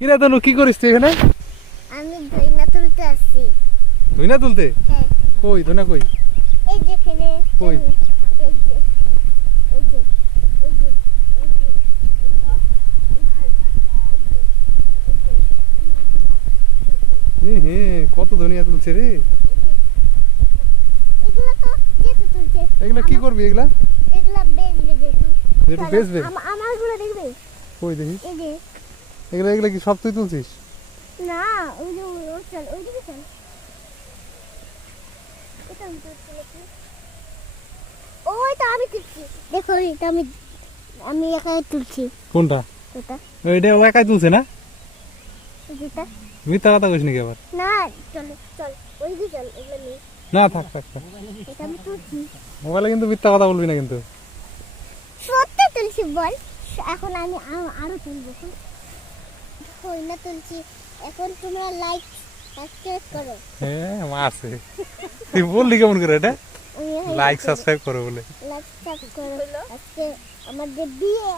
কিরে তনু কি করিস তুই এখানে? আমি ধইনা তুলতে আসছি। ধইনা তুলতে? হ্যাঁ। কই ধইনা কই? এই যে এখানে। কই? এই যে এই যে এই যে এই যে কত ধনিয়া তুলছে রে। এগুলা তো যেতে তুলছে। এগুলা কি করবি এগুলা? এগুলা বেচবে যেটু। যেটু বেচবে? আমারগুলো দেখবে? কই দেখি? এই যে এগুলা এগুলা কি সব তুই তুলছিস? না, ওই যে ওই চল, ওই দিকে চল। এটা আমি তুলছি নাকি? ওই তো আমি তুলছি। দেখো এটা আমি একাই তুলছি। কোনটা? এটা এটা ও একাই তুলছে না? যেটা মিথ্যা কথা কইস নাকি আবার? না, চল চল, ওই দিকে চল, এগুলো নিয়ে। না থাক থাক থাক। এটা আমি তুলছি। মোবাইলে কিন্তু মিথ্যা কথা বলবি না কিন্তু। সত্যি তুলছি বল। এখন আমি আরো তুলবো। কই না তুলছি। এখন তোমরা লাইক সাবস্ক্রাইব করো। হ্যাঁ মারছে। তুই বললি কেমন করে এটা? লাইক সাবস্ক্রাইব করো বলে। লাইক সাবস্ক্রাইব করো। আজকে আমাদের বিয়ে।